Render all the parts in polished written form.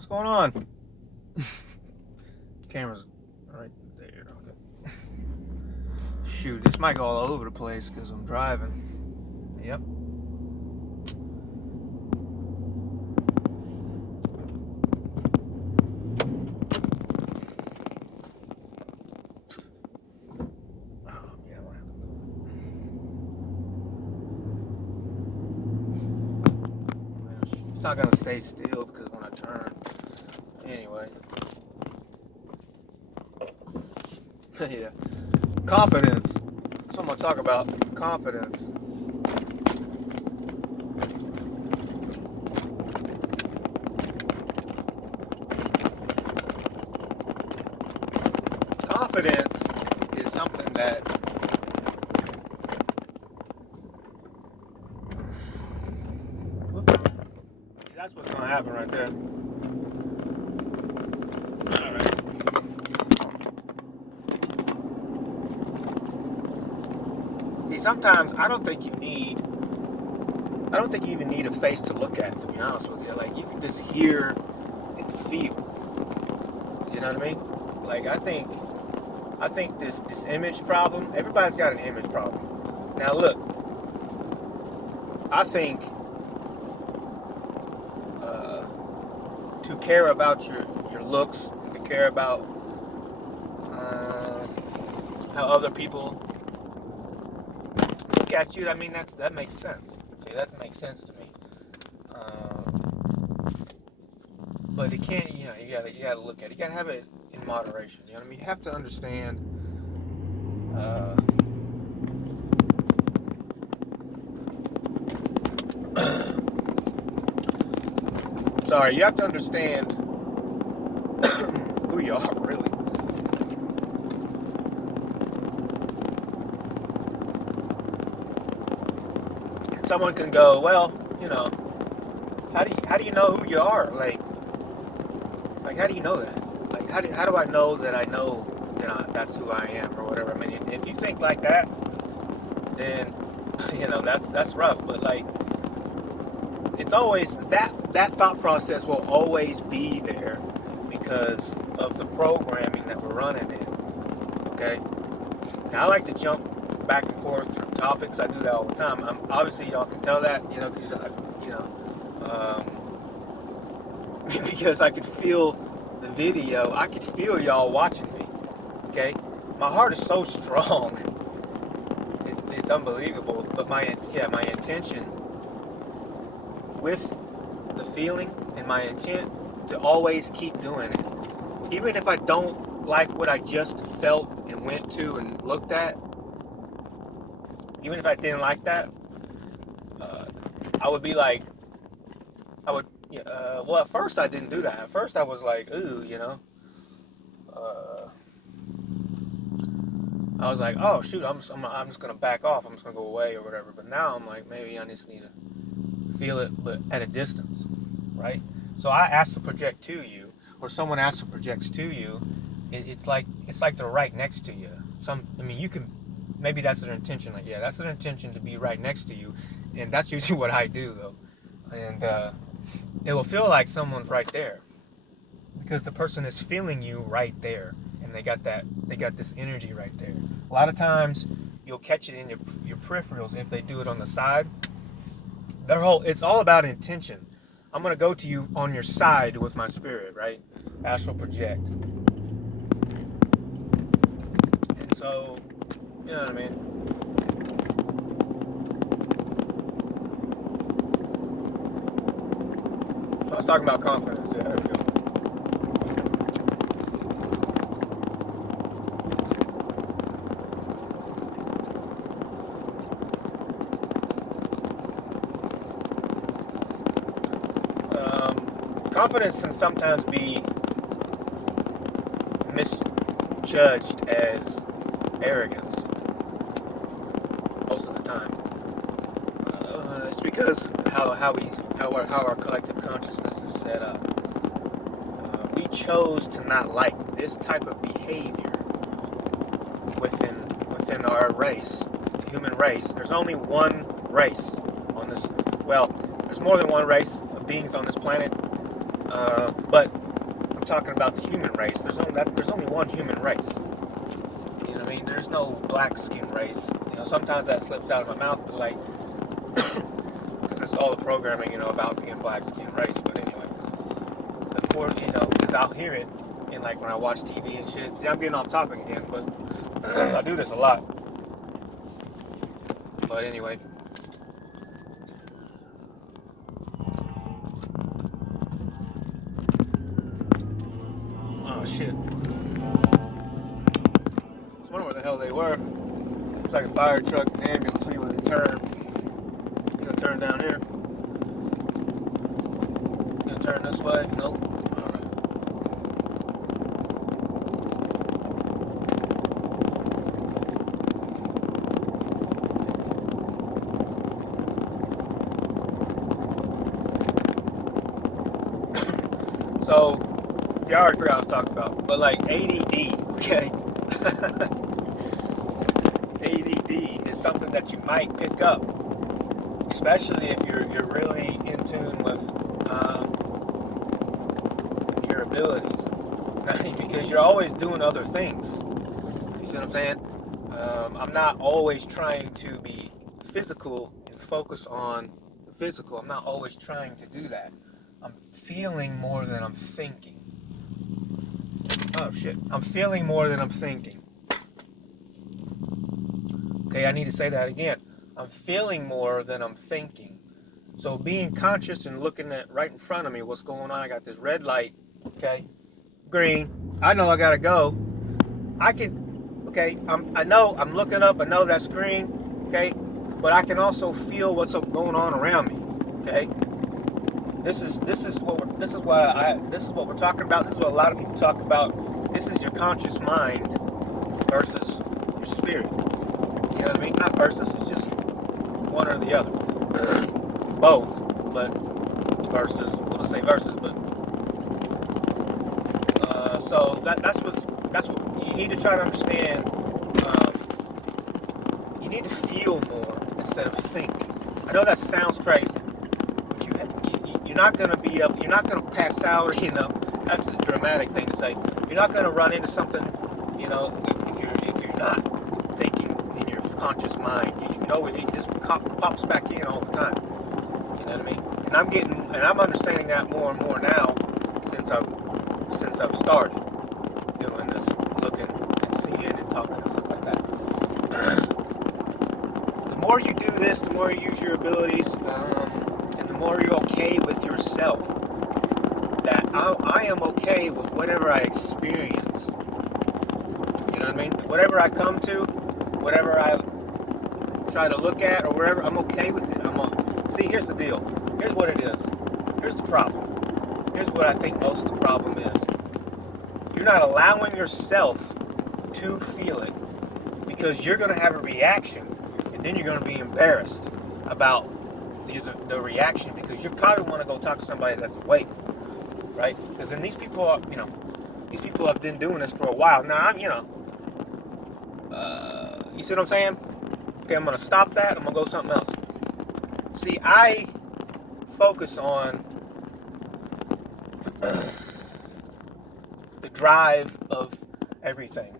What's going on? Camera's right there. Okay. Shoot, this mic all over the place because I'm driving. Yep. Oh, yeah, I have to move it. It's not gonna stay still because when I turn, anyway. Yeah. Confidence. So I'm gonna talk about confidence. Confidence is something that that's what's gonna happen right there. All right. See, sometimes I don't think you even need a face to look at, to be honest with you. Like, you can just hear and feel. You know what I mean? Like, I think this image problem. Everybody's got an image problem. Now, look, I think uh, to care about your looks, to care about uh, how other people look at you. I mean, that makes sense. See, that makes sense to me. But it can't. You gotta look at it. You gotta have it in moderation. You know what I mean? You have to understand. Uh, Sorry, you have to understand who you are, really. And someone can go, well, how do you know who you are? Like how do you know that? Like how do I know that I know that's who I am or whatever? I mean, if you think like that, then that's rough. But like it's always that thought process will always be there because of the programming that we're running in. Okay. Now I like to jump back and forth through topics. I do that all the time. Obviously y'all can tell that, because because I could feel the video. I could feel y'all watching me. Okay, my heart is so strong. It's unbelievable. But my intention with the feeling and my intent to always keep doing it, even if I don't like what I just felt and went to and looked at. Even if I didn't like that, uh, I would be like, I would. Well, at first I didn't do that. At first I was like, ooh, Uh, I was like, oh shoot, I'm just gonna back off. I'm just gonna go away or whatever. But now I'm like, maybe I just need to feel it, but at a distance, right? So I ask to project to you, or someone asks to project to you. It's like they're right next to you. I mean, you can. Maybe that's their intention. Like, yeah, that's their intention to be right next to you, and that's usually what I do though. And it will feel like someone's right there because the person is feeling you right there, and they got this energy right there. A lot of times you'll catch it in your peripherals if they do it on the side. It's all about intention. I'm gonna go to you on your side with my spirit, right? Astral project. And so, you know what I mean? So I was talking about confidence. Yeah, there we go. Confidence can sometimes be misjudged as arrogance most of the time. It's because how our collective consciousness is set up. We chose to not like this type of behavior within our race, the human race. There's only one race on this. Well, there's more than one race of beings on this planet. But I'm talking about the human race. There's only one human race. You know what I mean? There's no black skin race. You know, sometimes that slips out of my mouth, but like, it's all the programming, you know, about being black skin race. But anyway, before, you know, because I'll hear it in like when I watch TV and shit. See, I'm getting off topic again, but I do this a lot. But anyway. Oh shit. I was wondering where the hell they were. It's like a fire truck, an ambulance. See where they turn. You gonna turn down here? You gonna turn this way? Nope. Alright. So, see, I already forgot what I was talking about. But like ADD, okay? ADD is something that you might pick up, especially if you're really in tune with your abilities, because you're always doing other things. You see what I'm saying? I'm not always trying to be physical and focus on the physical. I'm not always trying to do that. I'm feeling more than I'm thinking. Oh shit! I'm feeling more than I'm thinking. Okay, I need to say that again. I'm feeling more than I'm thinking. So being conscious and looking at right in front of me, what's going on? I got this red light, okay, green. I know I gotta go. I know I'm looking up. I know that's green, okay, but I can also feel what's going on around me, okay. This is what we're talking about. This is what a lot of people talk about. This is your conscious mind versus your spirit. You know what I mean? Not versus, it's just one or the other. Both, but versus. We'll just say versus, but so that's what you need to try to understand. You need to feel more instead of think. I know that sounds crazy, but you're not gonna be up. You're not gonna pass out. You know, that's a dramatic thing to say. You're not gonna run into something. You know, if you're not thinking in your conscious mind, you know it just pops back in all the time. You know what I mean? And I'm understanding that more and more now since I've started doing this, looking and seeing and talking and stuff like that. The more you do this, the more you use your abilities, and the more you're okay with yourself. That I am okay with whatever I experience. You know what I mean? Whatever I come to, whatever I try to look at, or wherever, I'm okay with it. See, here's the deal. Here's what it is. Here's the problem. Here's what I think most of the problem is. You're not allowing yourself to feel it, because you're going to have a reaction, and then you're going to be embarrassed about the reaction, because you probably want to go talk to somebody that's awake, right? Because then these people have been doing this for a while. Now, you see what I'm saying? Okay, I'm going to stop that. I'm going to go something else. See, I focus on the drive of everything.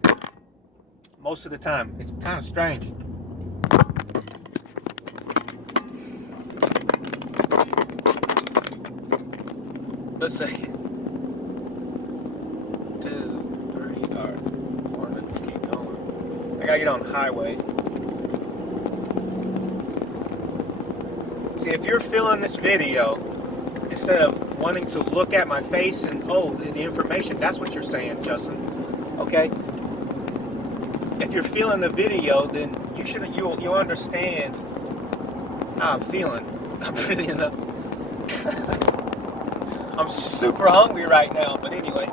Most of the time. It's kind of strange. Let's say 2, 3, all right. 4, let's keep going. I gotta get on the highway. See, if you're feeling this video, instead of wanting to look at my face and, the information, that's what you're saying, Justin, okay? If you're feeling the video, then you'll understand how I'm feeling. I'm really enough. I'm super hungry right now, but anyway.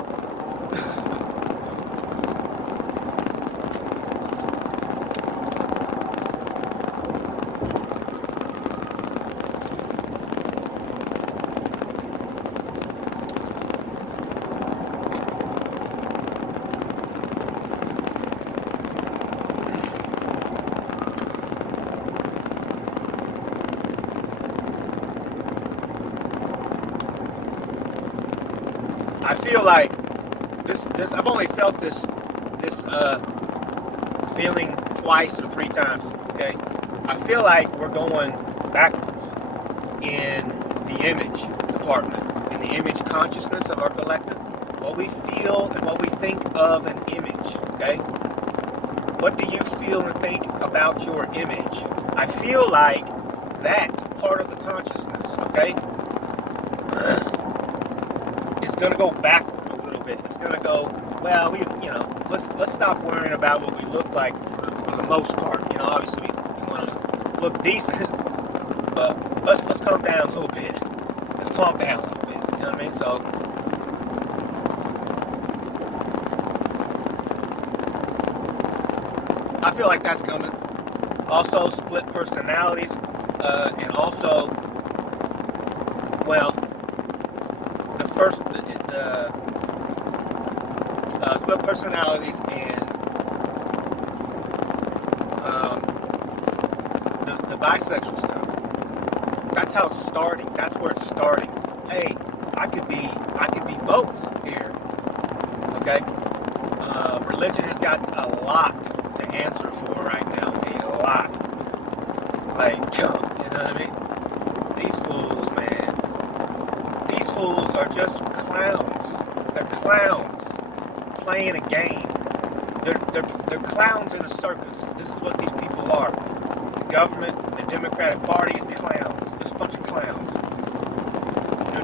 I feel like this I've only felt this feeling twice or three times. Okay, I feel like we're going backwards in the image department, in the image consciousness of our collective. What we feel and what we think of an image. Okay, what do you feel and think about your image? I feel like that part of the consciousness, okay, is going to go backward a little bit. It's going to go, well, let's stop worrying about what we look like for the most part. Obviously we want to look decent, but let's calm down a little bit. Let's calm down a little bit. You know what I mean? So I feel like that's coming. Also, split personalities, and also, well, the first, the split personalities and the bisexual stuff. That's how it's starting. That's where it's starting. Hey, I could be both here. Okay. Religion has got a lot to answer for right now. A lot. Like, you know what I mean? These fools, man. These fools are just clowns. They're clowns playing a game. They're clowns in a circus. This is what these people are. The government, the Democratic Party is clowns. Just a bunch of clowns.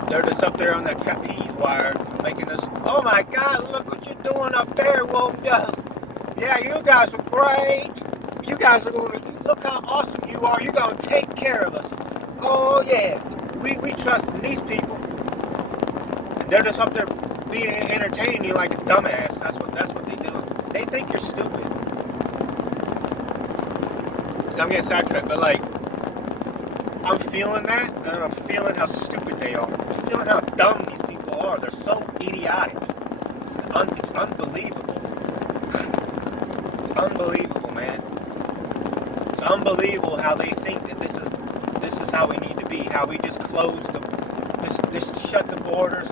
They're just up there on that trapeze wire making us, oh my God, look what you're doing up there. Well, yeah, you guys are great. You guys are going to, look how awesome you are. You're going to take care of us. Oh, yeah. We trust in these people. And they're just up there being entertaining you like a dumbass. That's what they do. They think you're stupid. I'm getting sidetracked, but like, I'm feeling that, and I'm feeling how stupid they are. I'm feeling how dumb these people are. They're so idiotic. It's unbelievable. It's unbelievable, man. It's unbelievable how they think that this is how we need to be. How we just just shut the borders.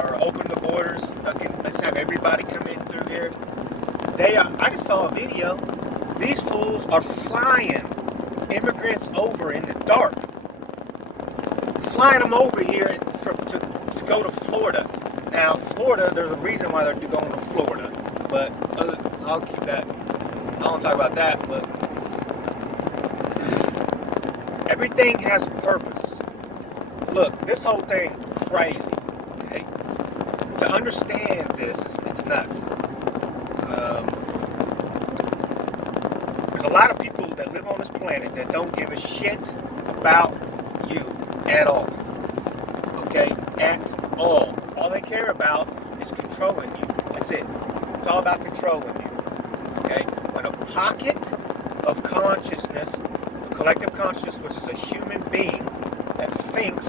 Or open the borders. Fucking, let's have everybody come in through here. I just saw a video. These fools are flying immigrants over in the dark. Flying them over here to go to Florida. Now, Florida, there's a reason why they're going to Florida. But I'll keep that. I don't talk about that, but everything has a purpose. Look, this whole thing is crazy. Okay? To understand this, it's nuts. There's a lot of people that live on this planet that don't give a shit about you at all. Okay? At all. All they care about is controlling you. That's it. It's all about controlling you. Okay? When a pocket of consciousness, a collective consciousness, which is a human being that thinks,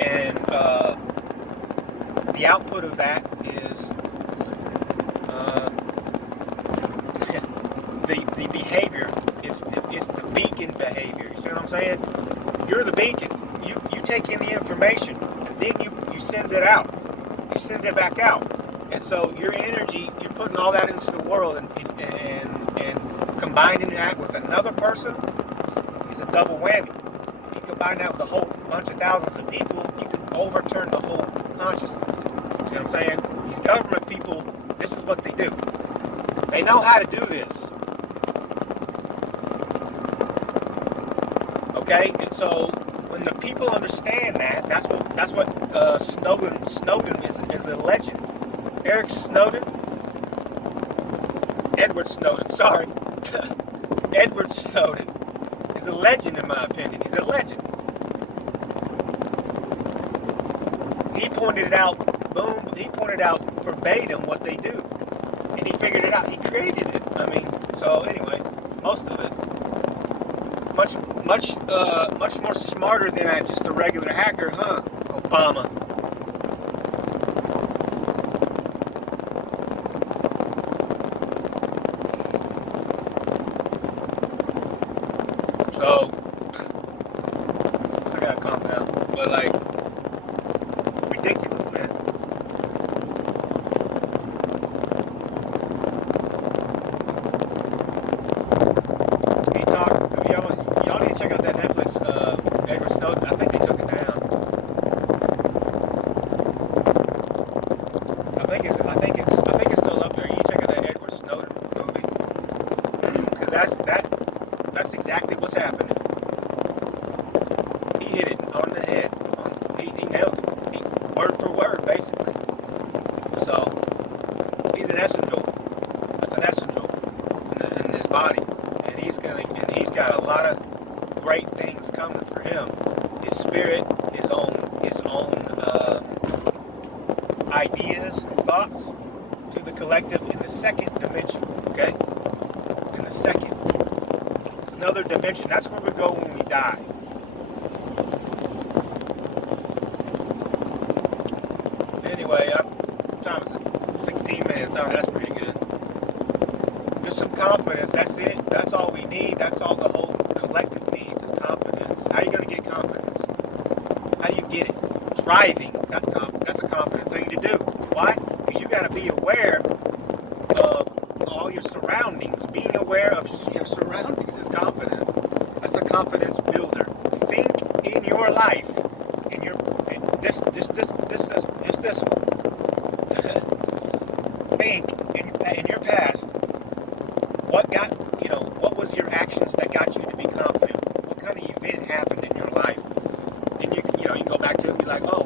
and the output of that is the behavior. It's the beacon behavior. You see what I'm saying? You're the beacon. You take in the information, and then you send it out. You send it back out. And so your energy, you're putting all that into the world, and combining that with another person is a double whammy. If you combine that with a whole bunch of thousands of people, you can overturn the whole consciousness. See what I'm saying? These government people, this is what they do. They know how to do this. Okay? And so when the people understand that, that's what Snowden is a legend. Edward Snowden, sorry. Edward Snowden is a legend in my opinion. He's a legend. He pointed out, boom, he pointed out verbatim what they do. And he figured it out. He created it. So anyway, most of it. Much more smarter than just a regular hacker, huh? Obama. So I gotta calm down. But like, we ridiculous, man. He talked. Y'all need to check out that Netflix. Edward Snowden. I think they took it down. I think it's still up there. You check out that Edward Snowden movie, because that's exactly what's happening. He hit it on the head. He nailed it. Word for word, basically. So he's an essential. That's an essential in his body, and he's got a lot of great things coming for him. His spirit, his own ideas and thoughts to the collective in the second dimension. Okay, in the second. It's another dimension. That's where we go when we die. Anyway, time is 16 minutes. Oh, that's pretty good. Just some confidence. That's it. That's all we need. That's all the whole collective needs is confidence. How are you going to get confidence? How do you get it? Driving. That's a confident thing to do. Why? Because you got to be aware of all your surroundings. Being aware of your surroundings is confidence. That's a confidence builder. Think in your life. In your this think in your past. What was your actions that got you to be confident? What kind of event happened in your life? And you can go back to it and be like, oh,